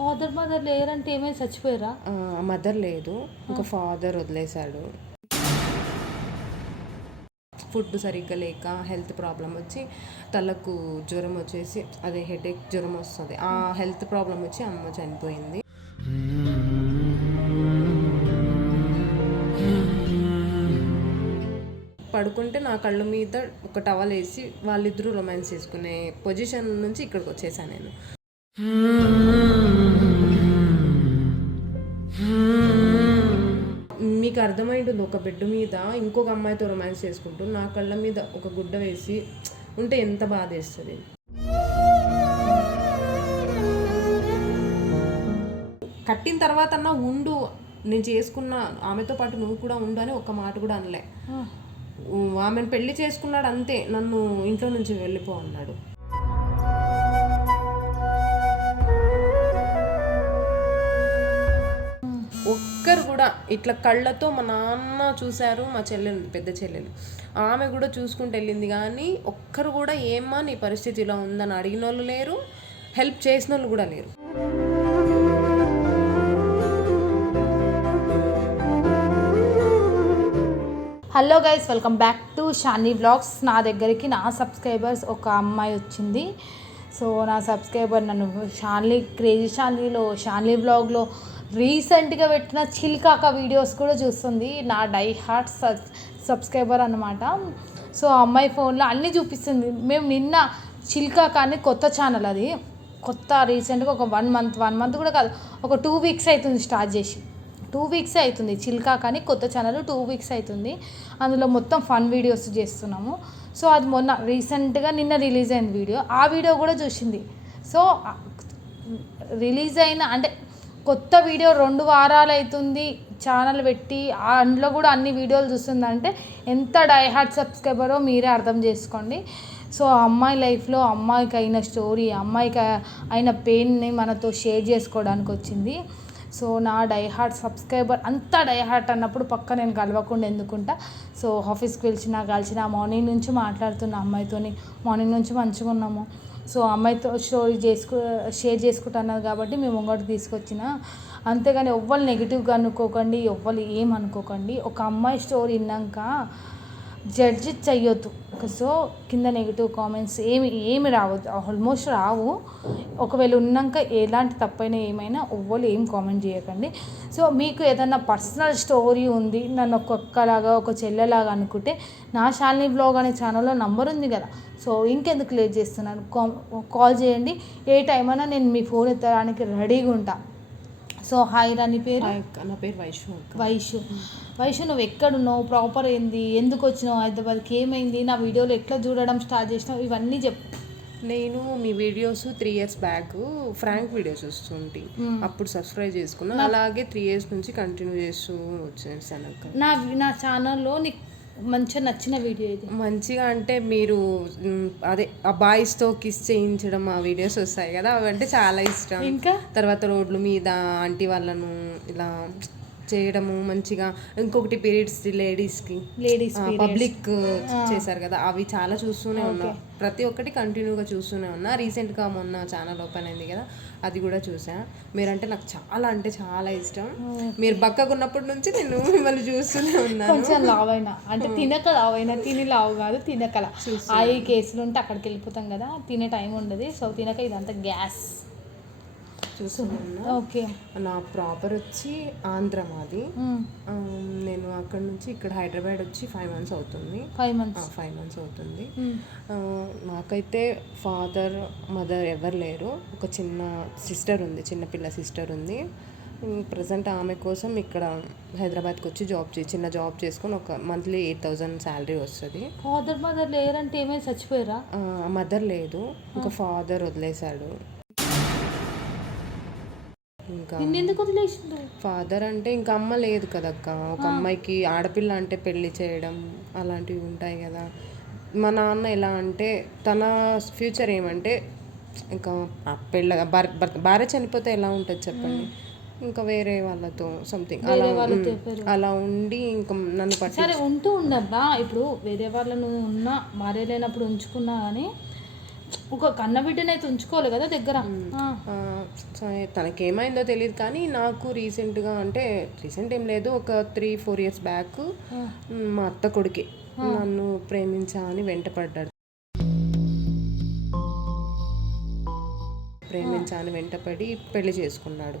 Father mother లేరంటే ఏమైనా చచ్చిపోయారా? Mother లేదు, ఇంకా ఫాదర్ వదిలేశాడు. ఫుడ్ సరిగ్గా లేక హెల్త్ ప్రాబ్లం వచ్చి తలకు జ్వరం వచ్చేసి అదే హెడేక్ జ్వరం వస్తుంది. ఆ హెల్త్ ప్రాబ్లం వచ్చి అమ్మ చనిపోయింది. పడుకుంటే నా కళ్ళ మీద ఒక టవల్ వేసి వాళ్ళిద్దరూ రొమాన్స్ చేసుకునే పొజిషన్ నుంచి ఇక్కడికి వచ్చేసాను నేను. మీకు అర్థమైంటుంది, ఒక బెడ్ మీద ఇంకొక అమ్మాయితో రొమాన్స్ చేసుకుంటూ నా కళ్ళ మీద ఒక గుడ్డ వేసి ఉంటే ఎంత బాధ వేస్తుంది. కట్టిన తర్వాత అన్నా ఉండు, నేను చేసుకున్న ఆమెతో పాటు నువ్వు కూడా ఉండు అని ఒక్క మాట కూడా అనలే. ఆమెను పెళ్లి చేసుకున్నాడు అంతే, నన్ను ఇంట్లో నుంచి వెళ్ళిపో అన్నాడు. ఒక్కరు కూడా ఇట్లా కళ్ళతో మా నాన్న చూశారు, మా చెల్లెలు పెద్ద చెల్లెలు ఆమె కూడా చూసుకుంటూ వెళ్ళింది, కానీ ఒక్కరు కూడా ఏమ్మా నీ పరిస్థితి ఇలా ఉందని అడిగిన వాళ్ళు లేరు, హెల్ప్ చేసిన వాళ్ళు కూడా లేరు. Hello guys, welcome back to Shani vlogs. నా దగ్గరికి నా సబ్స్క్రైబర్స్ ఒక అమ్మాయి వచ్చింది. సో నా సబ్స్క్రైబర్ నన్ను క్రేజీ షాన్లీ వ్లాగ్లో రీసెంట్గా పెట్టిన చిల్కాక వీడియోస్ కూడా చూస్తుంది. నా డై హార్ట్ సబ్స్క్రైబర్ అనమాట. సో ఆ అమ్మాయి ఫోన్లో అన్నీ చూపిస్తుంది. మేము నిన్న చిల్కాక అని కొత్త ఛానల్, అది కొత్త రీసెంట్గా ఒక వన్ మంత్ కూడా కాదు, ఒక 2 వీక్స్ అవుతుంది స్టార్ట్ చేసి. 2 వీక్స్ అవుతుంది. చిల్కా కానీ కొత్త ఛానల్ 2 వీక్స్ అవుతుంది. అందులో మొత్తం ఫన్ వీడియోస్ చేస్తున్నాము. సో అది మొన్న రీసెంట్గా నిన్న రిలీజ్ అయిన వీడియో, ఆ వీడియో కూడా చూసింది. సో రిలీజ్ అయిన అంటే కొత్త వీడియో 2 వారాలు అవుతుంది ఛానల్ పెట్టి, అందులో కూడా అన్ని వీడియోలు చూస్తుందంటే ఎంత డైహార్ట్ సబ్స్క్రైబరో మీరే అర్థం చేసుకోండి. సో అమ్మాయి లైఫ్లో అమ్మాయికి అయిన స్టోరీ, అమ్మాయికి అయిన పెయిన్ని మనతో షేర్ చేసుకోవడానికి వచ్చింది. సో నా డైహార్ట్ సబ్స్క్రైబర్ అంతా డైహార్ట్ అన్నప్పుడు పక్క నేను కలవకుండా ఎందుకుంటా. సో ఆఫీస్కి కలిసిన మార్నింగ్ నుంచి మాట్లాడుతున్న అమ్మాయితోని, మార్నింగ్ నుంచి మంచిగా ఉన్నాము. సో అమ్మాయితో స్టోరీ షేర్ చేసుకుంటున్నది కాబట్టి మేము ముంగటికి తీసుకొచ్చిన. అంతేగాని ఎవ్వరు నెగిటివ్గా అనుకోకండి, ఎవ్వరు ఏమనుకోకండి. ఒక అమ్మాయి స్టోరీ విన్నాక జడ్జి చెయ్యొద్దు. సో కింద నెగిటివ్ కామెంట్స్ ఏమి రావద్దు, ఆల్మోస్ట్ రావు. ఒకవేళ ఉన్నాక ఎలాంటి తప్పైనా ఏమైనా ఎవ్వరు ఏం కామెంట్ చేయకండి. సో మీకు ఏదైనా పర్సనల్ స్టోరీ ఉంది, నన్ను ఒక్కొక్కలాగా ఒక చెల్లెలాగా అనుకుంటే నా షాలిని వ్లాగ్ అనే ఛానల్లో నంబర్ ఉంది కదా. సో ఇంకెందుకు లేట్ చేస్తున్నాను, కాల్ చేయండి. ఏ టైం అయినా నేను మీ ఫోన్ ఎత్తడానికి రెడీగా ఉంటా. సో హాయ్ రాని పేరు? నా పేరు వైషు, నువ్వు ఎక్కడున్నావు, ప్రాపర్ ఏంది, ఎందుకు వచ్చినావు హైదరాబాద్కి, ఏమైంది, నా వీడియోలు ఎట్లా చూడడం స్టార్ట్ చేసినావు, ఇవన్నీ చెప్పు. నేను మీ videos 3 years back prank videos వస్తుంటే అప్పుడు సబ్స్క్రైబ్ చేసుకున్నా. అలాగే 3 years నుంచి కంటిన్యూ చేస్తూ వచ్చేసాను. నా ఛానల్లో నీకు మంచిగా నచ్చిన వీడియో ఇది? మంచిగా అంటే మీరు అదే ఆ బాయ్స్తో కిస్ చేయించడం ఆ వీడియోస్ వస్తాయి కదా, అవి అంటే చాలా ఇష్టం. ఇంకా తర్వాత రోడ్ల మీద ఆంటీ వాళ్ళను ఇలా చేయడము మంచిగా. ఇంకొకటి పీరియడ్స్ లేడీస్ పబ్లిక్ చేశారు కదా, అవి చాలా చూస్తూనే ఉన్నా. ప్రతి ఒక్కటి కంటిన్యూగా చూస్తూనే ఉన్నా. రీసెంట్గా మొన్న ఛానల్ ఓపెన్ అయింది కదా, అది కూడా చూసా. మీరంటే నాకు చాలా అంటే చాలా ఇష్టం. మీరు బక్కగా ఉన్నప్పటి నుంచి నేను మిమ్మల్ని చూస్తూనే ఉన్నాను. కొంచెం లావైనా అంటే తినక లావైనా, తిని లావు కాదు, తినకల ఆ కేసులు ఉంటే అక్కడికి వెళ్ళిపోతాం కదా, తినే టైం ఉండదు. సో తినక ఇదంతా గ్యాస్ చూస్తున్నా. ఓకే, నా ప్రాపర్ వచ్చి ఆంధ్ర మాది. నేను అక్కడ నుంచి ఇక్కడ హైదరాబాద్ వచ్చి 5 months అవుతుంది. 5 months అవుతుంది. నాకైతే ఫాదర్ మదర్ ఎవరు లేరు. ఒక చిన్న సిస్టర్ ఉంది, చిన్నపిల్ల సిస్టర్ ఉంది. ప్రజెంట్ ఆమె కోసం ఇక్కడ హైదరాబాద్కి వచ్చి చిన్న జాబ్ చేసుకొని ఒక మంత్లీ 8,000 శాలరీ వస్తుంది. ఫాదర్ మదర్ లేరంటే ఏమైనా చచ్చిపోయారా? మదర్ లేదు, ఇంకా ఫాదర్ వదిలేశాడు. ఇంకా ఫాదర్ అంటే ఇంకా అమ్మ లేదు కదక్క. ఒక అమ్మాయికి ఆడపిల్ల అంటే పెళ్లి చేయడం అలాంటివి ఉంటాయి కదా. మా నాన్న ఎలా అంటే తన ఫ్యూచర్ ఏమంటే ఇంకా భార్య చనిపోతే ఎలా ఉంటుంది చెప్పండి, ఇంకా వేరే వాళ్ళతో సంథింగ్ అలా ఉండి ఇంకా నన్ను సరే ఉంటూ ఉండన్నా. ఇప్పుడు వేరే వాళ్ళను ఉన్నా భార్య లేనప్పుడు ఉంచుకున్నా కానీ ఒక కన్నబిడ్డని అయితే ఉంచుకోవాలి కదా దగ్గర. సరే తనకేమైందో తెలియదు కానీ నాకు రీసెంట్గా అంటే రీసెంట్ ఏం లేదు, ఒక 3-4 ఇయర్స్ బ్యాక్ మా అత్త కొడుకే నన్ను ప్రేమించా అని వెంటపడ్డాడు. వెంటపడి పెళ్లి చేసుకున్నాడు.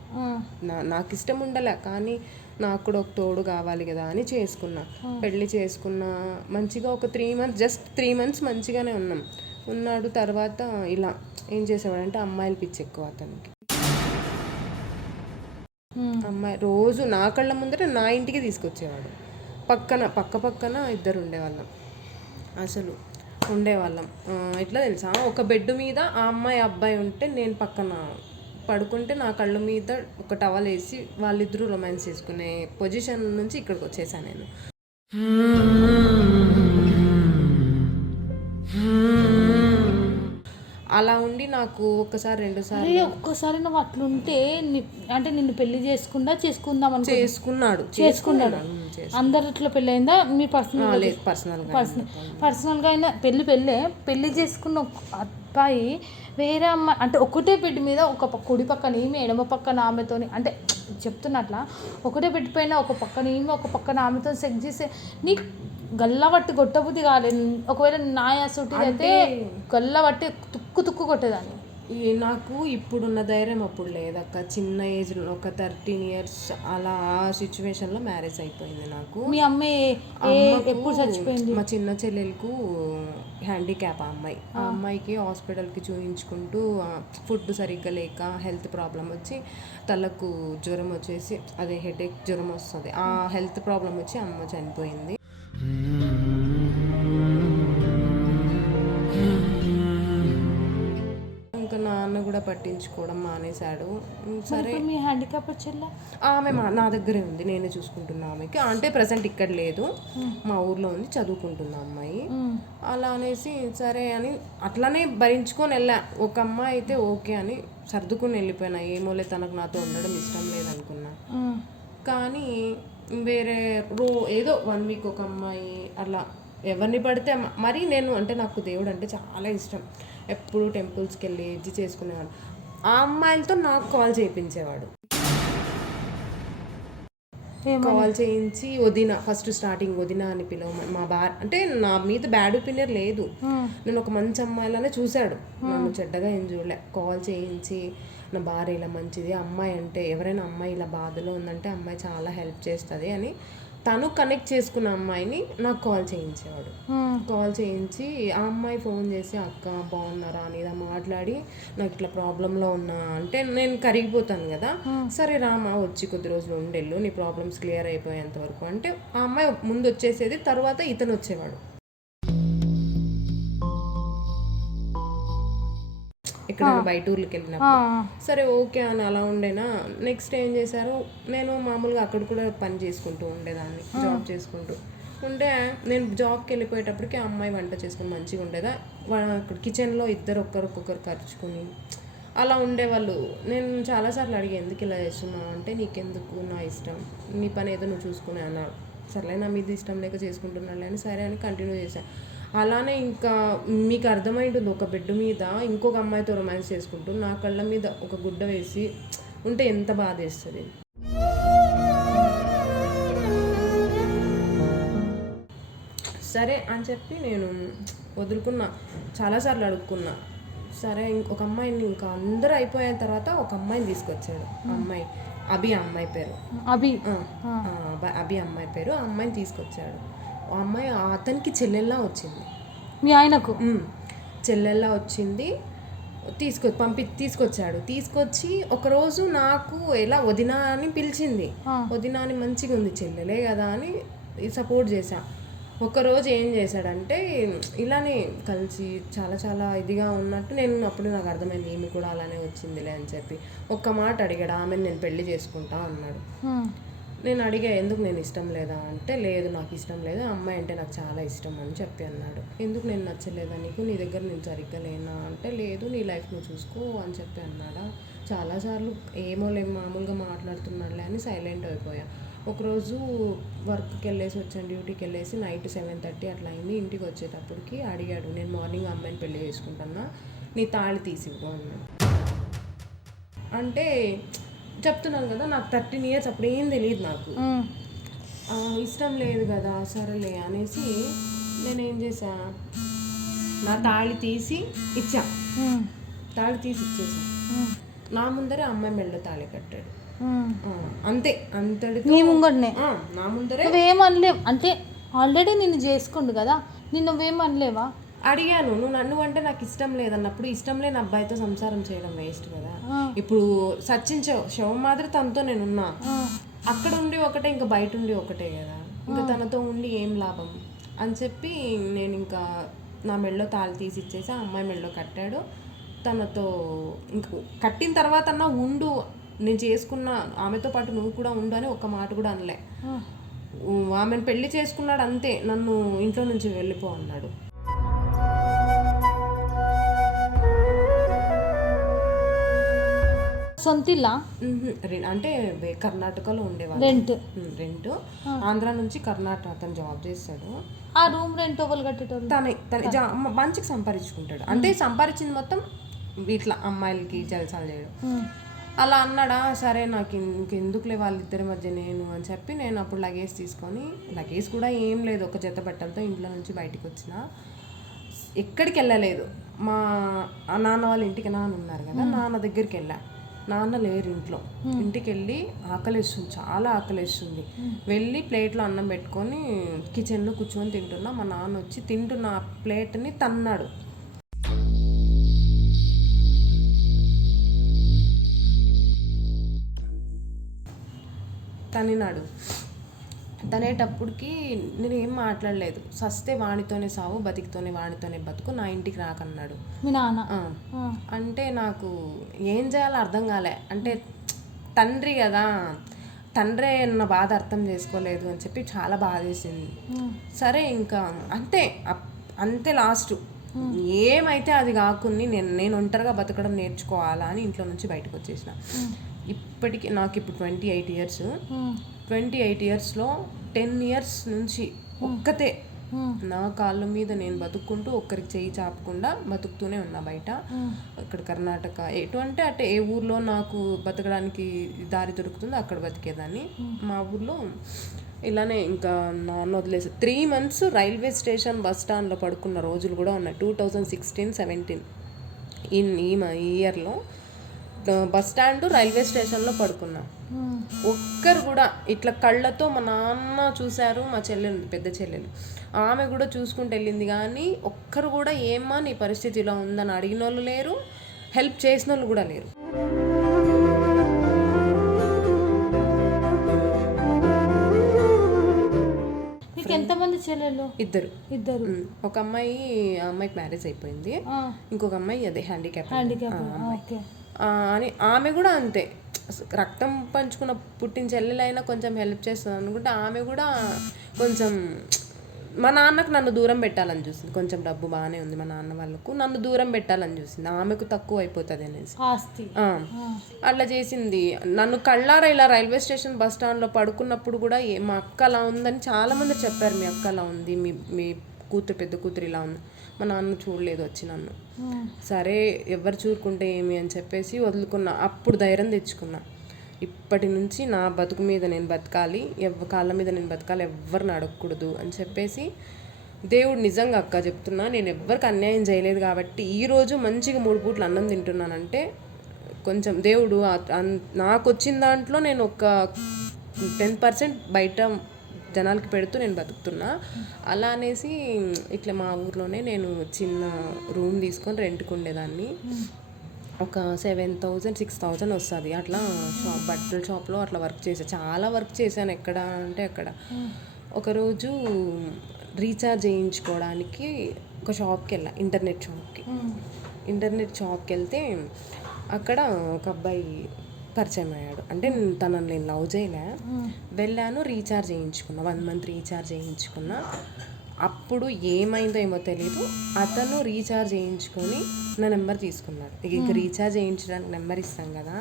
నాకు ఇష్టం ఉండలే కానీ నాకు కూడా ఒక తోడు కావాలి కదా అని చేసుకున్నా. పెళ్లి చేసుకున్న మంచిగా ఒక 3 months, జస్ట్ 3 months మంచిగానే ఉన్నాడు. తర్వాత ఇలా ఏం చేసేవాడంటే అమ్మాయిలు పిచ్చి ఎక్కువ అతనికి. అమ్మాయి రోజు నా కళ్ళ ముందర నా ఇంటికి తీసుకొచ్చేవాడు. పక్కన ఇద్దరు ఉండేవాళ్ళం. ఎట్లా తెలుసా, ఒక బెడ్ మీద ఆ అమ్మాయి అబ్బాయి ఉంటే నేను పక్కన పడుకుంటే నా కళ్ళ మీద ఒక టవల్ వేసి వాళ్ళిద్దరూ రొమాన్స్ చేసుకునే పొజిషన్ నుంచి ఇక్కడికి వచ్చేసాను నేను. అలా ఉండి నాకు ఒక్కసారి 2 సార్లు ఒక్కసారి నువ్వు అట్లుంటే అంటే నిన్ను పెళ్లి చేసుకుందాం చేసుకున్నాడు. అందరిట్లో పెళ్ళి అయిందా? మీ పర్సనల్గా అయినా పెళ్లి చేసుకున్న అబ్బాయి వేరే అమ్మాయి అంటే ఒకటే బెడ్ మీద ఒక కుడి పక్కన ఈమె ఎడమ పక్కన ఆమెతోని అంటే చెప్తున్నట్లా ఒకటే బెడ్ పైన ఒక పక్కన ఈమె ఒక పక్కన ఆమెతో సెక్స్ చేసి నీ గల్లబట్టి కొట్టబుద్ధి కాలేదు. ఒకవేళ నాయ సుట్టిది అయితే గల్లబట్టి తుక్కు కొట్టేదాన్ని. నాకు ఇప్పుడున్న ధైర్యం అప్పుడు లేదక్క. చిన్న ఏజ్లో ఒక 13 years అలా ఆ సిచ్యువేషన్లో మ్యారేజ్ అయిపోయింది నాకు. మీ అమ్మాయి ఎప్పుడు చచ్చిపోయింది? మా చిన్న చెల్లెలకు హ్యాండిక్యాప్ ఆ అమ్మాయికి హాస్పిటల్కి చూపించుకుంటూ ఫుడ్ సరిగ్గా లేక హెల్త్ ప్రాబ్లం వచ్చి తలకు జ్వరం వచ్చేసి అదే హెడేక్ జ్వరం వస్తుంది. ఆ హెల్త్ ప్రాబ్లం వచ్చి అమ్మ చనిపోయింది. ఇంకా నాన్న కూడా పట్టించుకోవడం మానేశాడు. సరే మీ హ్యాండిక్యాప్ వచ్చేలా ఆమె నా దగ్గరే ఉంది, నేనే చూసుకుంటున్నా ఆమెకి. అంటే ప్రజెంట్ ఇక్కడ లేదు, మా ఊర్లో ఉంది, చదువుకుంటున్న అమ్మాయి. అలా అనేసి సరే అని అట్లానే భరించుకొని వెళ్ళా. ఒక అమ్మాయి అయితే ఓకే అని సర్దుకుని వెళ్ళిపోయినా. ఏమోలే తనకు నాతో ఉండడం ఇష్టం లేదనుకున్నా. కానీ వేరే ఏదో 1 week ఒక అమ్మాయి అలా ఎవరిని పడితే మరి నేను అంటే నాకు దేవుడు అంటే చాలా ఇష్టం. ఎప్పుడు టెంపుల్స్కి వెళ్ళి ఇది చేసుకునేవాడు. ఆ అమ్మాయిలతో నాకు కాల్ చేయించేవాడు. కాల్ చేయించి వదిన, ఫస్ట్ స్టార్టింగ్ వదిన అని పిలవమని. అంటే నా మీద బ్యాడ్ ఒపీనియన్ లేదు, నేను ఒక మంచి అమ్మాయిలానే చూశాడు, నన్ను చెడ్డగా ఏం చూడలే. కాల్ చేయించి నా భార్య ఇలా మంచిది, అమ్మాయి అంటే ఎవరైనా అమ్మాయి ఇలా బాధలో ఉందంటే అమ్మాయి చాలా హెల్ప్ చేస్తుంది అని తను కనెక్ట్ చేసుకున్న అమ్మాయిని నాకు కాల్ చేయించేవాడు. కాల్ చేయించి ఆ అమ్మాయి ఫోన్ చేసి అక్క బాగున్నారా అని ఇలా మాట్లాడి నాకు ఇట్లా ప్రాబ్లంలో ఉన్నా అంటే నేను కరిగిపోతాను కదా, సరే రామా వచ్చి కొద్ది రోజులు ఉండెళ్ళు నీ ప్రాబ్లమ్స్ క్లియర్ అయిపోయేంత వరకు అంటే ఆ అమ్మాయి ముందు వచ్చేసేది, తర్వాత ఇతను వచ్చేవాడు. ఎక్కడైనా బయట ఊర్లకి వెళ్ళినప్పుడు సరే ఓకే అని అలా ఉండేనా. నెక్స్ట్ ఏం చేశారు, నేను మామూలుగా అక్కడ కూడా పని చేసుకుంటూ ఉండేదాన్ని, జాబ్ చేసుకుంటూ ఉంటే నేను జాబ్కి వెళ్ళిపోయేటప్పటికి ఆ అమ్మాయి వంట చేసుకుని మంచిగా ఉండేదా. అక్కడ కిచెన్లో ఇద్దరు ఒక్కొక్కరు ఖర్చుకుని అలా ఉండేవాళ్ళు. నేను చాలాసార్లు అడిగి ఎందుకు ఇలా చేస్తున్నావు అంటే నీకెందుకు, నా ఇష్టం, నీ పని ఏదో నువ్వు చూసుకునే అన్నాడు. సర్లే నా మీద ఇష్టం లేక చేసుకుంటున్నాను అని సరే అని కంటిన్యూ చేశాను. అలానే ఇంకా మీకు అర్థమై ఉంటుంది, ఒక బెడ్ మీద ఇంకొక అమ్మాయితో రొమాన్స్ చేసుకుంటూ నా కళ్ళ మీద ఒక గుడ్డ వేసి ఉంటే ఎంత బాధ వేస్తుంది. సరే అని చెప్పి నేను వదులుకున్నా, చాలాసార్లు అడుక్కున్నా. సరే ఇంకొక అమ్మాయిని ఇంకా అందరూ అయిపోయిన తర్వాత ఒక అమ్మాయిని తీసుకొచ్చాడు. అమ్మాయి అమ్మాయి పేరు అమ్మాయి పేరు. ఆ అమ్మాయిని తీసుకొచ్చాడు. ఆ అమ్మాయి అతనికి చెల్లెల్లా వచ్చింది, మీ ఆయనకు చెల్లెల్లా వచ్చింది. తీసుకొచ్చాడు. తీసుకొచ్చి ఒకరోజు నాకు ఎలా వదినా అని పిలిచింది. వదినా అని మంచిగా ఉంది, చెల్లెలే కదా అని సపోర్ట్ చేశా. ఒకరోజు ఏం చేశాడంటే ఇలానే కలిసి చాలా ఇదిగా ఉన్నట్టు అప్పుడు నాకు అర్థమైంది ఈమె కూడా అలానే వచ్చిందిలే అని చెప్పి ఒక్క మాట అడిగాడు, ఆమెను నేను పెళ్లి చేసుకుంటా అన్నాడు. నేను అడిగా ఎందుకు, నేను ఇష్టం లేదా అంటే లేదు నాకు ఇష్టం లేదు, అమ్మాయి అంటే నాకు చాలా ఇష్టం అని చెప్పి అన్నాడు. ఎందుకు నేను నచ్చలేదా నీకు, నీ దగ్గర నేను సరిగ్గా లేనా అంటే లేదు నీ లైఫ్ నువ్వు చూసుకో అని చెప్పి అన్నాడా. చాలాసార్లు ఏమోలే మామూలుగా మాట్లాడుతున్నాడులే అని సైలెంట్ అయిపోయా. ఒకరోజు వర్క్కి వెళ్ళేసి వచ్చాను, డ్యూటీకి వెళ్ళేసి నైట్ 7:30 అట్లా అయింది. ఇంటికి వచ్చేటప్పటికి అడిగాడు, నేను మార్నింగ్ అమ్మాయిని పెళ్లి చేసుకుంటున్నా నీ తాళి తీసివ్వు అన్నాడు. అంటే చెప్తున్నాను కదా, నాకు 13 years అప్పుడు ఏం తెలియదు నాకు. ఇష్టం లేదు కదా సరేలే అనేసి నేనేం చేసా, నా తాళి తీసి ఇచ్చా. తాళి తీసి ఇచ్చేసా. నా ముందరే అమ్మాయి మెళ్ళో తాళి కట్టాడు. అంతే, అంతటి నీ ముంగడనే నా ముందరే. నువ్వేమనలేవు అంటే ఆల్రెడీ నిన్ను చేసుకుండు కదా, నిన్ను నువ్వేమనలేవా? అడిగాను, నువ్వు అంటే నాకు ఇష్టం లేదన్నప్పుడు ఇష్టం లేని అబ్బాయితో సంసారం చేయడం వేస్ట్ కదా. ఇప్పుడు సచిన్ శవం మాదిరి తనతో నేనున్నా, అక్కడ ఉండి ఒకటే ఇంకా బయట ఉండి ఒకటే కదా, ఇంకా తనతో ఉండి ఏం లాభం అని చెప్పి నేను ఇంకా నా మెళ్ళో తాళి తీసి ఇచ్చేసి ఆ అమ్మాయి మెళ్ళో కట్టాడు. తనతో ఇంక కట్టిన తర్వాత అన్నా ఉండు, నేను చేసుకున్న ఆమెతో పాటు నువ్వు కూడా ఉండు అని ఒక్క మాట కూడా అనలే. ఆమెను పెళ్లి చేసుకున్నాడు అంతే, నన్ను ఇంట్లో నుంచి వెళ్ళిపో అన్నాడు. సొంతిల్లా అంటే కర్ణాటకలో ఉండేవాళ్ళు, రెంట్. ఆంధ్ర నుంచి కర్ణాటక అతను జాబ్ చేస్తాడు. ఆ రూమ్ రెంట్ ఎవరు కట్టేటోళ్ళు? తన మంచికి సంపాదించుకుంటాడు. అంటే సంపాదించింది మొత్తం ఇట్లా అమ్మాయిలకి జల్సాలు చేయడం. అలా అన్నాడా, సరే నాకు ఇంకెందుకులే వాళ్ళిద్దరి మధ్య నేను అని చెప్పి నేను అప్పుడు లగేజ్ తీసుకొని, లగేజ్ కూడా ఏం లేదు, ఒక జత బట్టలతో ఇంట్లో నుంచి బయటకు వచ్చిన. ఎక్కడికి వెళ్ళలేదు. మా నాన్న వాళ్ళ ఇంటికి నాన్న ఉన్నారు కదా, నాన్న దగ్గరికి వెళ్ళా. నాన్న లేరు ఇంట్లో. ఇంటికి వెళ్ళి ఆకలిస్తుంది, చాలా ఆకలిస్తుంది. వెళ్ళి ప్లేట్లో అన్నం పెట్టుకొని కిచెన్లో కూర్చొని తింటున్నా. మా నాన్న వచ్చి తింటున్న ఆ ప్లేట్ని తన్నాడు. తనినాడు. తనేటప్పటికి నేను ఏం మాట్లాడలేదు. సస్తే వాడితోనే సావు, బతికితోనే వాడితోనే బతుకు, నా ఇంటికి రాకన్నాడు మీ నాన్న. అంటే నాకు ఏం చేయాలో అర్థం కాలే. అంటే తండ్రి కదా, తండ్రే నా బాధ అర్థం చేసుకోలేదు అని చెప్పి చాలా బాధేసింది. సరే ఇంకా అంతే అంతే లాస్ట్. ఏమైతే అది కాకుండా నేను ఒంటరిగా బతకడం నేర్చుకోవాలా అని ఇంట్లో నుంచి బయటకు వచ్చేసిన. ఇప్పటికి నాకు ఇప్పుడు 28 years. 28 yearsలో 10 years నుంచి ఒక్కతే నా కాళ్ళ మీద నేను బతుక్కుంటూ ఒక్కరికి చేయి చాపకుండా బతుకుతూనే ఉన్నా బయట. అక్కడ కర్ణాటక ఎటు అంటే అటే ఏ ఊర్లో నాకు బతకడానికి దారి దొరుకుతుందో అక్కడ బతికేదాన్ని. మా ఊర్లో ఇలానే ఇంకా నాన్న వదిలేసి 3 months రైల్వే స్టేషన్ బస్ స్టాండ్లో పడుకున్న రోజులు కూడా ఉన్నాయి. 2016-17 ఈ ఇయర్లో బస్ స్టాండ్ రైల్వే స్టేషన్లో పడుకున్నా. ఒక్కరు కూడా ఇట్లా కళ్ళతో మా నాన్న చూశారు, మా చెల్లెలు పెద్ద చెల్లెలు ఆమె కూడా చూసుకుంటూ వెళ్ళింది, కానీ ఒక్కరు కూడా ఏమ్మా నీ పరిస్థితి ఇలా ఉందని అడిగిన వాళ్ళు లేరు, హెల్ప్ చేసిన వాళ్ళు కూడా లేరు. ఎంతమంది చెల్లెలు? ఇద్దరు. ఒక అమ్మాయికి మ్యారేజ్ అయిపోయింది, ఇంకొక అమ్మాయి అదే హ్యాండిక్యాప్ అని. ఆమె కూడా అంతే, రక్తం పంచుకున్న పుట్టిన చెల్లెలైనా కొంచెం హెల్ప్ చేస్తుంది అనుకుంటే ఆమె కూడా కొంచెం మా నాన్నకు నన్ను దూరం పెట్టాలని చూసింది. కొంచెం డబ్బు బాగానే ఉంది మా నాన్న వాళ్ళకు, నన్ను దూరం పెట్టాలని చూసింది, ఆమెకు తక్కువ అయిపోతుంది అనేసి అట్లా చేసింది. నన్ను కళ్ళారా ఇలా రైల్వే స్టేషన్ బస్ స్టాండ్లో పడుకున్నప్పుడు కూడా మా అక్క అలా ఉందని చాలామంది చెప్పారు. మీ అక్క అలా ఉంది, మీ కూతురు పెద్ద కూతురు ఇలా ఉంది. మా నాన్న చూడలేదు వచ్చి నన్ను. సరే ఎవరు చూరుకుంటే ఏమి అని చెప్పేసి వదులుకున్నా. అప్పుడు ధైర్యం తెచ్చుకున్నా, ఇప్పటి నుంచి నా బతుకు మీద నేను బతకాలి, కాళ్ళ మీద నేను బతకాలి, ఎవరిని అడగకూడదు అని చెప్పేసి. దేవుడు నిజంగా అక్క చెప్తున్నా, నేను ఎవ్వరికి అన్యాయం చేయలేదు కాబట్టి ఈరోజు మంచిగా 3 పూటలు అన్నం తింటున్నానంటే కొంచెం దేవుడు నాకు వచ్చిన దాంట్లో నేను ఒక 10% బయట జనాలకి పెడుతూ నేను బతుకుతున్నా. అలా అనేసి ఇట్లా మా ఊర్లోనే నేను చిన్న రూమ్ తీసుకొని రెంట్కి ఉండేదాన్ని. ఒక 7,000-6,000 వస్తుంది అట్లా. బట్టల షాప్లో అట్లా వర్క్ చేశాను, చాలా వర్క్ చేశాను. ఎక్కడ అంటే అక్కడ. ఒకరోజు రీఛార్జ్ చేయించుకోవడానికి ఒక షాప్కి వెళ్ళా, ఇంటర్నెట్ షాప్కి వెళ్తే అక్కడ ఒక అబ్బాయి పరిచయం అయ్యాడు. అంటే తనని నేను లవ్ చేయలే, వెళ్ళాను, రీఛార్జ్ చేయించుకున్నా, 1 month రీఛార్జ్ చేయించుకున్నా. అప్పుడు ఏమైందో ఏమో తెలీదు, అతను రీఛార్జ్ చేయించుకొని నా నెంబర్ తీసుకున్నాడు. ఇక రీఛార్జ్ చేయించడానికి నెంబర్ ఇస్తాం కదా,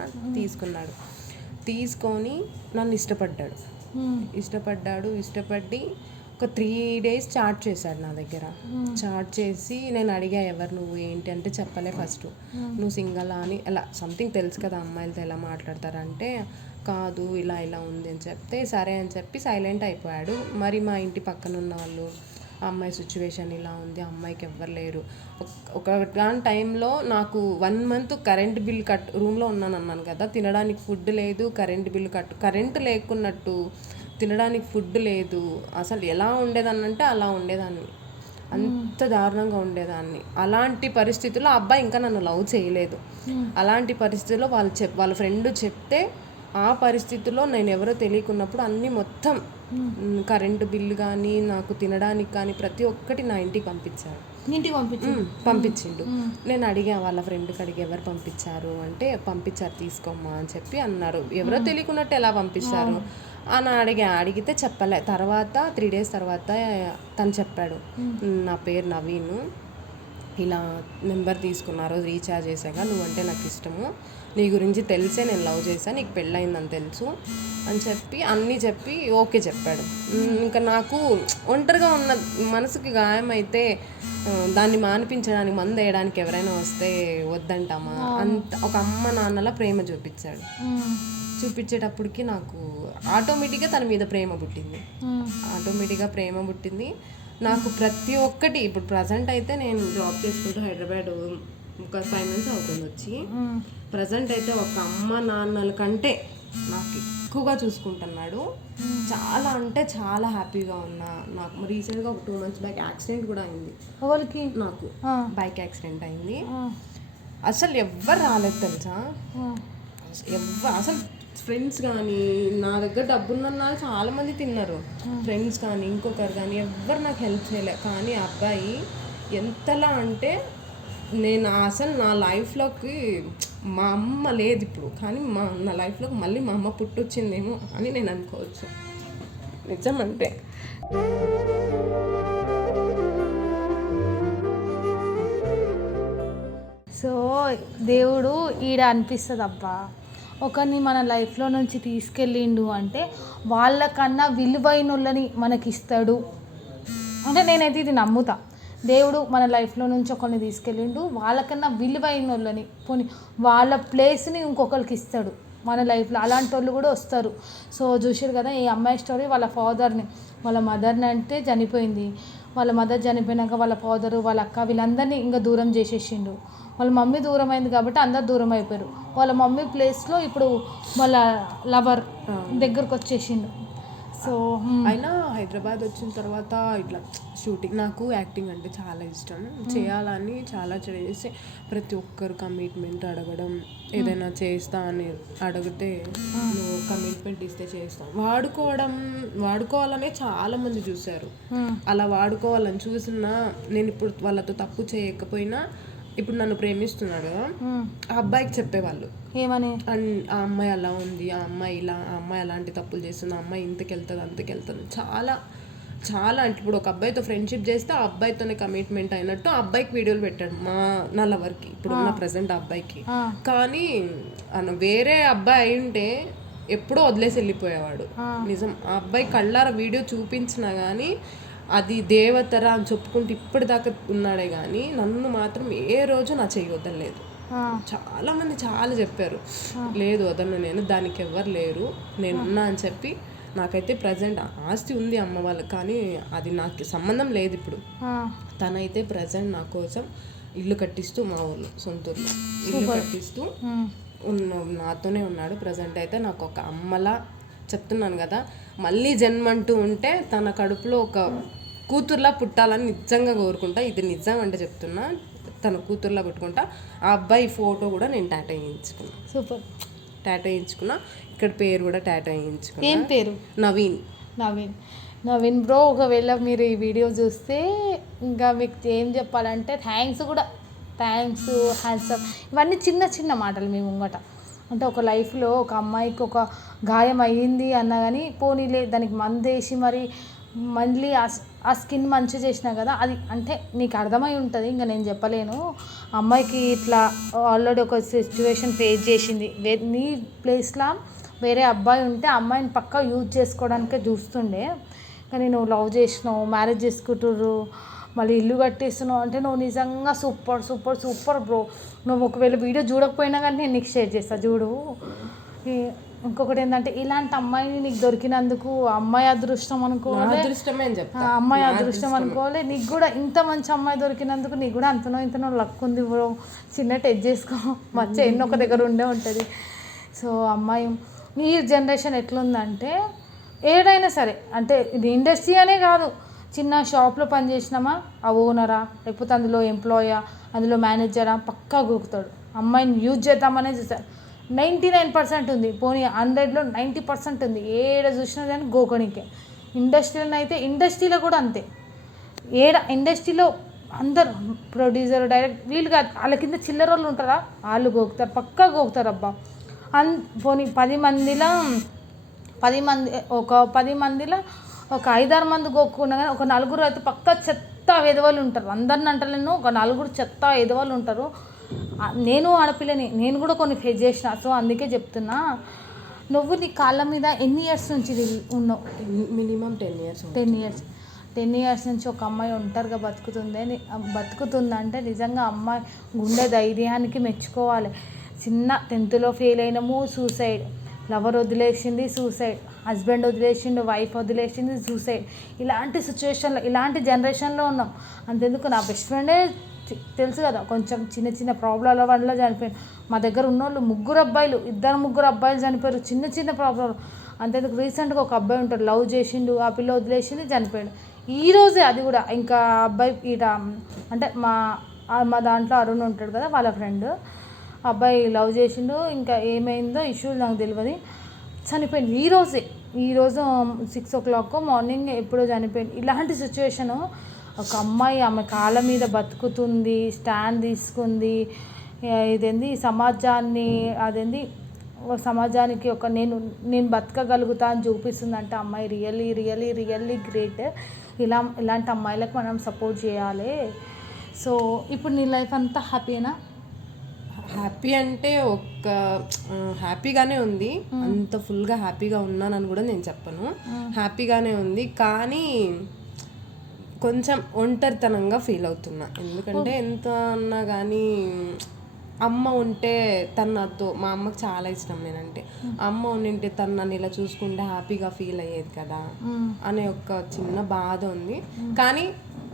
తీసుకొని నన్ను ఇష్టపడ్డాడు. ఇష్టపడి ఒక 3 days చాట్ చేశాడు నా దగ్గర. చాట్ చేసి నేను అడిగా ఎవరు నువ్వు ఏంటి అంటే చెప్పలే ఫస్ట్. నువ్వు సింగలా అని అలా సంథింగ్ తెలుసు కదా అమ్మాయిలతో ఎలా మాట్లాడతారంటే కాదు ఇలా ఇలా ఉంది అని చెప్తే సరే అని చెప్పి సైలెంట్ అయిపోయాడు. మరి మా ఇంటి పక్కన ఉన్న వాళ్ళు ఆ అమ్మాయి సిచ్యువేషన్ ఇలా ఉంది, అమ్మాయికి ఎవ్వరు లేరు. ఒక టైంలో నాకు 1 month కరెంట్ బిల్ రూమ్లో ఉన్నాను కదా, తినడానికి ఫుడ్ లేదు, కరెంట్ లేకున్నట్టు తినడానికి ఫుడ్ లేదు. అసలు ఎలా ఉండేదాన్ని అంటే అలా ఉండేదాన్ని, అంత దారుణంగా ఉండేదాన్ని. అలాంటి పరిస్థితుల్లో అబ్బాయి ఇంకా నన్ను లవ్ చేయలేదు. అలాంటి పరిస్థితుల్లో వాళ్ళ ఫ్రెండ్ చెప్తే ఆ పరిస్థితుల్లో నేను ఎవరో తెలియకున్నప్పుడు అన్నీ మొత్తం కరెంటు బిల్లు కానీ నాకు తినడానికి కానీ ప్రతి ఒక్కటి నా ఇంటికి పంపించాడు. పంపించిండు. నేను అడిగా వాళ్ళ ఫ్రెండ్కి అడిగి ఎవరు పంపించారు అంటే పంపించారు తీసుకోమ్మా అని చెప్పి అన్నారు. ఎవరో తెలియకున్నట్టు ఎలా పంపిస్తారు అని అడిగితే చెప్పలే. తర్వాత 3 days తర్వాత తను చెప్పాడు, నా పేరు నవీన్, ఇలా నెంబర్ తీసుకున్నారు, రీఛార్జ్ చేశాక నువ్వంటే నాకు ఇష్టము, నీ గురించి తెలిసే నేను లవ్ చేశాను, నీకు పెళ్ళయిందని తెలుసు అని చెప్పి అన్నీ చెప్పి ఓకే చెప్పాడు. ఇంకా నాకు ఒంటరిగా ఉన్న మనసుకి గాయం అయితే దాన్ని మాన్పించడానికి మందు వేయడానికి ఎవరైనా వస్తే వద్దంటామా, అంత ఒక అమ్మ నాన్నలా ప్రేమ చూపించేటప్పటికి నాకు ఆటోమేటిక్గా తన మీద ప్రేమ పుట్టింది. నాకు ప్రతి ఒక్కటి ఇప్పుడు ప్రజెంట్ అయితే నేను జాబ్ చేసుకుంటూ హైదరాబాద్ ఒక 5 months అవుతుంది వచ్చి. ప్రజెంట్ అయితే ఒక అమ్మ నాన్నల కంటే నాకు ఎక్కువగా చూసుకుంటున్నాడు. చాలా అంటే చాలా హ్యాపీగా ఉన్నా. నాకు రీసెంట్గా ఒక 2 months బ్యాక్ యాక్సిడెంట్ కూడా అయింది. ఎవరికి? నాకు బైక్ యాక్సిడెంట్ అయింది. అసలు ఎవ్వరు రాలేదు తెలుసా, అసలు ఫ్రెండ్స్ కానీ నా దగ్గర డబ్బున్న చాలామంది తిన్నారు, ఫ్రెండ్స్ కానీ ఇంకొకరు కానీ ఎవ్వరు నాకు హెల్ప్ చేయలే. కానీ అబ్బాయి ఎంతలా అంటే నేను అసలు నా లైఫ్లోకి మా అమ్మ లేదు ఇప్పుడు, కానీ నా లైఫ్లోకి మళ్ళీ మా అమ్మ పుట్టొచ్చిందేమో అని నేను అనుకోవచ్చు. నిజమంటే సో దేవుడు ఈడ అనిపిస్తుంది అబ్బా, ఒకరిని మన లైఫ్లో నుంచి తీసుకెళ్ళిండు అంటే వాళ్ళకన్నా విలువైన వాళ్ళని మనకిస్తాడు అంటే నేనైతే ఇది నమ్ముతా. దేవుడు మన లైఫ్లో నుంచి ఒకరిని తీసుకెళ్ళిండు, వాళ్ళకన్నా విలువైన వాళ్ళని పోనీ వాళ్ళ ప్లేస్ని ఇంకొకరికి ఇస్తాడు మన లైఫ్లో. అలాంటి వాళ్ళు కూడా వస్తారు. సో చూసారు కదా ఈ అమ్మాయి స్టోరీ. వాళ్ళ ఫాదర్ని వాళ్ళ మదర్ని అంటే చనిపోయింది, వాళ్ళ మదర్ చనిపోయినాక వాళ్ళ ఫాదరు వాళ్ళ అక్క వీళ్ళందరినీ ఇంకా దూరం చేసేసిండు. వాళ్ళ మమ్మీ దూరం అయింది కాబట్టి అందరు దూరం అయిపోయారు. వాళ్ళ మమ్మీ ప్లేస్లో ఇప్పుడు వాళ్ళ లవర్ దగ్గరకు వచ్చేసిండు. సో అయినా హైదరాబాద్ వచ్చిన తర్వాత ఇట్లా షూటింగ్, నాకు యాక్టింగ్ అంటే చాలా ఇష్టం, చేయాలని చాలా చేసి ప్రతి ఒక్కరు కమిట్మెంట్ అడగడం, ఏదైనా చేస్తా అని అడిగితే నువ్వు కమిట్మెంట్ ఇస్తే చేస్తాం, వాడుకోవాలనే చాలా మంది చూశారు. అలా వాడుకోవాలని చూసినా నేను ఇప్పుడు వాళ్ళతో తప్పు చేయకపోయినా ఇప్పుడు నన్ను ప్రేమిస్తున్నాడు కదా, ఆ అబ్బాయికి చెప్పేవాళ్ళు ఏమని, ఆ అమ్మాయి అలా ఉంది, ఆ అమ్మాయి ఇలా, ఆ అమ్మాయి అలాంటి తప్పులు చేస్తుంది, ఆ అమ్మాయి ఇంతకెళ్తుంది అంతకెళ్తుంది, చాలా చాలా అంటే ఇప్పుడు ఒక అబ్బాయితో ఫ్రెండ్షిప్ చేస్తే ఆ అబ్బాయితోనే కమిట్మెంట్ అయినట్టు ఆ అబ్బాయికి వీడియోలు పెట్టాడు నా లవర్కి, ఇప్పుడు ఉన్న ప్రజెంట్ అబ్బాయికి. కానీ వేరే అబ్బాయి అయి ఉంటే ఎప్పుడో వదిలేసి వెళ్ళిపోయేవాడు. నిజం, ఆ అబ్బాయి కళ్ళారా వీడియో చూపించినా కానీ అది దేవతరా అని చెప్పుకుంటూ ఇప్పటిదాకా ఉన్నాడే కానీ నన్ను మాత్రం ఏ రోజు నా చెయ్యి వదలలేదు. చాలా మంది చాలా చెప్పారు, లేదు వదలను నేను, దానికి ఎవ్వరు లేరు, నేనున్నా అని చెప్పి. నాకైతే ప్రజెంట్ ఆస్తి ఉంది అమ్మ వాళ్ళకి, కానీ అది నాకు సంబంధం లేదు ఇప్పుడు. తనైతే ప్రజెంట్ నా కోసం ఇల్లు కట్టిస్తూ, మా ఊళ్ళో సొంతూరులో ఇల్లు కట్టిస్తూ నాతోనే ఉన్నాడు. ప్రజెంట్ అయితే నాకు ఒక అమ్మలా చెప్తున్నాను కదా, మళ్ళీ జన్మంటూ ఉంటే తన కడుపులో ఒక కూతుర్లా పుట్టాలని నిజంగా కోరుకుంటా. ఇది నిజం అంటే చెప్తున్నా, తన కూతుర్లా పుట్టుకుంటా. ఆ అబ్బాయి ఫోటో కూడా నేను టాటూ వేయించుకున్నా. సూపర్, టాటూ వేయించుకున్నా. ఇక్కడ పేరు కూడా టాటూ వేయించుకున్నా. ఏం పేరు? నవీన్ బ్రో. ఒకవేళ మీరు ఈ వీడియో చూస్తే ఇంకా మీకు ఏం చెప్పాలంటే థ్యాంక్స్ హ్యాండ్సప్, ఇవన్నీ చిన్న చిన్న మాటలు మీ ముంగట. అంటే ఒక లైఫ్లో ఒక అమ్మాయికి ఒక గాయం అయ్యింది అన్నా కానీ పోనీలే దానికి మందేసి మరి మళ్ళీ ఆ స్కిన్ మంచిగా చేసినా కదా, అది అంటే నీకు అర్థమై ఉంటుంది, ఇంకా నేను చెప్పలేను. అమ్మాయికి ఇట్లా ఆల్రెడీ ఒక సిచ్యువేషన్ ఫేస్ చేసింది, నీ ప్లేస్లో వేరే అబ్బాయి ఉంటే అమ్మాయిని పక్కా యూజ్ చేసుకోవడానికే చూస్తుండే. కానీ నువ్వు లవ్ చేసినావు, మ్యారేజ్ చేసుకుంటుర్రు, మళ్ళీ ఇల్లు కట్టేస్తున్నావు అంటే నువ్వు నిజంగా సూపర్ సూపర్ సూపర్ బ్రో. నువ్వు ఒకవేళ వీడియో చూడకపోయినా కానీ నేను నీకు షేర్ చేస్తాను చూడు. ఇంకొకటి ఏంటంటే ఇలాంటి అమ్మాయిని నీకు దొరికినందుకు అమ్మాయి అదృష్టం అనుకోవాలి, అమ్మాయి అదృష్టం అనుకోవాలి. నీకు కూడా ఇంత మంచి అమ్మాయి దొరికినందుకు నీకు కూడా ఇంతనో లక్ ఉంది బ్రో. చిన్న టెచ్ చేసుకో, మచ్చ ఎన్నో ఒక దగ్గర ఉండే ఉంటుంది. సో అమ్మాయి ఈ జనరేషన్ ఎట్లుందంటే ఏడైనా సరే, అంటే ఇది ఇండస్ట్రీ అనే కాదు, చిన్న షాప్లో పనిచేసినామా ఆ ఓనరా లేకపోతే అందులో ఎంప్లాయా అందులో మేనేజరా పక్కా గోకుతాడు. అమ్మాయిని యూజ్ చేద్దామనే చూస్తారు. 99% ఉంది, పోనీ 100లో 90% ఉంది. ఏడ చూసినా కానీ గోకనికే. ఇండస్ట్రీలో అయితే ఇండస్ట్రీలో కూడా అంతే. ఇండస్ట్రీలో అందరు ప్రొడ్యూసర్ డైరెక్ట్ వీళ్ళు కాదు, వాళ్ళ కింద చిల్లర వాళ్ళు ఉంటారా వాళ్ళు గోకుతారు, పక్కా గోకుతారు అబ్బా. పోనీ 10 మందిలో ఒక 5-6 మంది గోక్కున్నా కానీ ఒక 4 అయితే పక్కా చెత్త ఎదవాళ్ళు ఉంటారు. అందరిని అంటలేను, ఒక 4 చెత్త ఎదవాళ్ళు ఉంటారు. నేను ఆడపిల్లని, నేను కూడా కొన్ని ఫేస్ చేసిన. సో అందుకే చెప్తున్నా, నువ్వు నీ కాళ్ళ మీద ఎన్ని ఇయర్స్ నుంచి ఉన్నావు? మినిమం 10 ఇయర్స్ నుంచి ఒక అమ్మాయి ఒంటరిగా బతుకుతుందంటే నిజంగా అమ్మాయి గుండె ధైర్యానికి మెచ్చుకోవాలి. చిన్న 10th ఫెయిల్ అయినాము, సూసైడ్, లవర్ వదిలేసింది సూసైడ్, హస్బెండ్ వదిలేసిండు, వైఫ్ వదిలేసింది సూసైడ్. ఇలాంటి సిచ్యువేషన్లో, ఇలాంటి జనరేషన్లో ఉన్నాం. అంతెందుకు నా బెస్ట్ ఫ్రెండే తెలుసు కదా, కొంచెం చిన్న ప్రాబ్లంల వల్ల చనిపోయాను. మా దగ్గర ఉన్నోళ్ళు 3 అబ్బాయిలు చనిపోయారు, చిన్న ప్రాబ్లం. అంతేందుకు రీసెంట్గా ఒక అబ్బాయి ఉంటాడు, లవ్ చేసిండు, ఆ పిల్ల వదిలేసింది, చనిపోయాడు ఈరోజే. అది కూడా ఇంకా అబ్బాయి అంటే మా దాంట్లో అరుణ్ ఉంటాడు కదా, వాళ్ళ ఫ్రెండ్ అబ్బాయి లవ్ చేసిండు, ఇంకా ఏమైందో ఇష్యూ నాకు తెలియదు, చనిపోయింది ఈరోజు 6 o'clock మార్నింగ్ ఎప్పుడో చనిపోయింది. ఇలాంటి సిచ్యువేషను ఒక అమ్మాయి ఆమె కాళ్ళ మీద బతుకుతుంది, స్టాండ్ తీసుకుంది, సమాజానికి ఒక నేను బతకగలుగుతా అని చూపిస్తుందంటే అమ్మాయి రియల్లీ గ్రేట్. ఇలాంటి అమ్మాయిలకు మనం సపోర్ట్ చేయాలి. సో ఇప్పుడు నీ లైఫ్ అంతా హ్యాపీనా? హ్యాపీ అంటే హ్యాపీగానే ఉంది, అంత ఫుల్గా హ్యాపీగా ఉన్నానని కూడా నేను చెప్పను. హ్యాపీగానే ఉంది, కానీ కొంచెం ఒంటరితనంగా ఫీల్ అవుతున్నా. ఎందుకంటే ఎంత అన్నా కానీ అమ్మ ఉంటే తనతో, మా అమ్మకి చాలా ఇష్టం నేనంటే, అమ్మ ఉండింటే తను నన్ను ఇలా చూసుకుంటే హ్యాపీగా ఫీల్ అయ్యేది కదా అనే ఒక చిన్న బాధ ఉంది. కానీ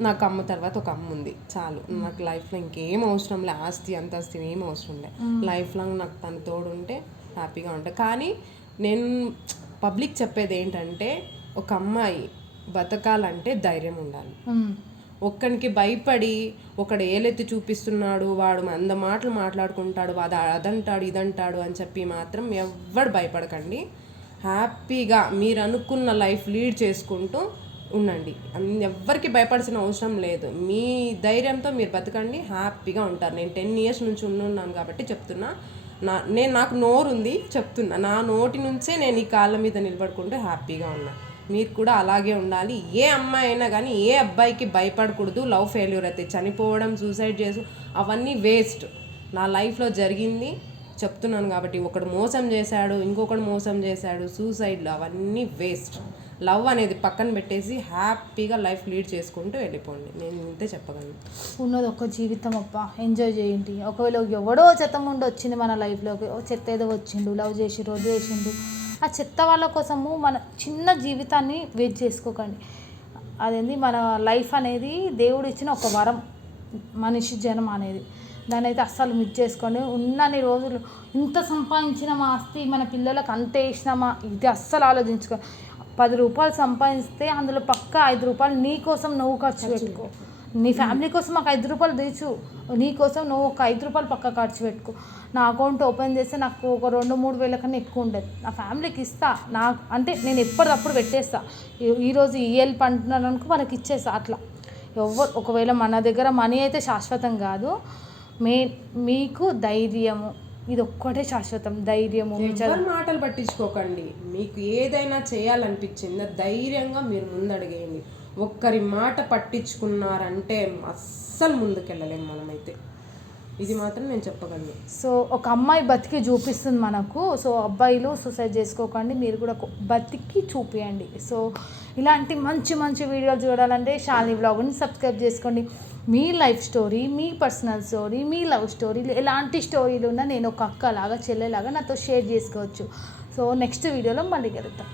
నాకు అమ్మ తర్వాత ఒక అమ్మ ఉంది చాలు. నాకు లైఫ్లో ఇంకేం అవసరం లే, అంతస్తు ఏం అవసరం లే. లైఫ్ లాంగ్ నాకు తను తోడు ఉంటే హ్యాపీగా ఉంటాయి. కానీ నేను పబ్లిక్ చెప్పేది ఏంటంటే, ఒక అమ్మాయి బతకాలంటే ధైర్యం ఉండాలి. ఒక్కనికి భయపడి ఒకడు ఏలెత్తి చూపిస్తున్నాడు, వాడు 100 మాటలు మాట్లాడుకుంటాడు, వాడు అదంటాడు ఇదంటాడు అని చెప్పి మాత్రం ఎవ్వడు భయపడకండి. హ్యాపీగా మీరు అనుకున్న లైఫ్ లీడ్ చేసుకుంటూ ఉండండి. ఎవ్వరికి భయపడాల్సిన అవసరం లేదు. మీ ధైర్యంతో మీరు బతకండి, హ్యాపీగా ఉంటారు. నేను 10 years నుంచి ఉన్నాను కాబట్టి చెప్తున్నా. నాకు నోరు ఉంది చెప్తున్నా, నా నోటి నుంచే నేను ఈ కాళ్ళ మీద నిలబడుకుంటూ హ్యాపీగా ఉన్నా. మీరు కూడా అలాగే ఉండాలి. ఏ అమ్మాయి అయినా కానీ ఏ అబ్బాయికి భయపడకూడదు. లవ్ ఫెయిల్యూర్ అయితే చనిపోవడం, సూసైడ్ చేసు అవన్నీ వేస్ట్. నా లైఫ్లో జరిగింది చెప్తున్నాను కాబట్టి. ఒకడు మోసం చేశాడు, ఇంకొకడు మోసం చేశాడు, సూసైడ్లు అవన్నీ వేస్ట్. లవ్ అనేది పక్కన పెట్టేసి హ్యాపీగా లైఫ్ లీడ్ చేసుకుంటూ వెళ్ళిపోండి. నేను ఇంతే చెప్పగలను. ఉన్నది ఒక జీవితం అప్ప, ఎంజాయ్ చేయండి. ఒకవేళ ఎవడో చెత్తముండి వచ్చింది మన లైఫ్లోకి, చెత్త ఏదో వచ్చిండు, లవ్ చేసిండు, ఆ చెత్త వాళ్ళ కోసము మన చిన్న జీవితాన్ని వేస్ట్ చేసుకోకండి. మన లైఫ్ అనేది దేవుడు ఇచ్చిన ఒక వరం, మనిషి జన్మ అనేది. దాన్ని అయితే అస్సలు మిస్ చేసుకోండి. ఉన్నన్ని రోజులు ఇంత సంపాదించిన మా ఆస్తి మన పిల్లలకు అంతే ఇచ్చినామా, ఇది అస్సలు ఆలోచించుకో. 10 రూపాయలు సంపాదిస్తే అందులో పక్కా 5 రూపాయలు నీ కోసం నువ్వు ఖర్చు పెట్టుకో. నీ ఫ్యామిలీ కోసం మాకు 5 రూపాయలు తెచ్చు, నీ కోసం నువ్వు ఒక 5 రూపాయలు పక్కా ఖర్చు పెట్టుకో. నా అకౌంట్ ఓపెన్ చేస్తే నాకు ఒక 2-3 వేల కన్నా ఎక్కువ ఉండదు. నా ఫ్యామిలీకి ఇస్తా, నాకు అంటే నేను ఎప్పటికప్పుడు పెట్టేస్తా. ఈరోజు హెల్ప్ అంటున్నాను అనుకో మనకి ఇచ్చేస్తా. అట్లా ఒకవేళ మన దగ్గర మనీ అయితే శాశ్వతం కాదు, మీకు ధైర్యము ఇది ఒక్కటే శాశ్వతం. ధైర్యము. మాటలు పట్టించుకోకండి. మీకు ఏదైనా చేయాలనిపించిందో ధైర్యంగా మీరు ముందడిగేయండి. ఒక్కరి మాట పట్టించుకున్నారంటే అస్సలు ముందుకెళ్ళలేము మనమైతే. ఇది మాత్రం నేను చెప్పగలను. సో ఒక అమ్మాయి బతికి చూపిస్తుంది మనకు. సో అబ్బాయిలు సూసైడ్ చేసుకోకండి, మీరు కూడా బతికి చూపియండి. సో ఇలాంటి మంచి మంచి వీడియోలు చూడాలంటే శాలిని వ్లాగ్ని సబ్స్క్రైబ్ చేసుకోండి. మీ లైఫ్ స్టోరీ, మీ పర్సనల్ స్టోరీ, మీ లవ్ స్టోరీ, ఎలాంటి స్టోరీలు ఉన్నా నేను ఒక అక్కలాగా చెల్లెలాగా నాతో షేర్ చేసుకోవచ్చు. సో నెక్స్ట్ వీడియోలో మళ్ళీ కలుద్దాం.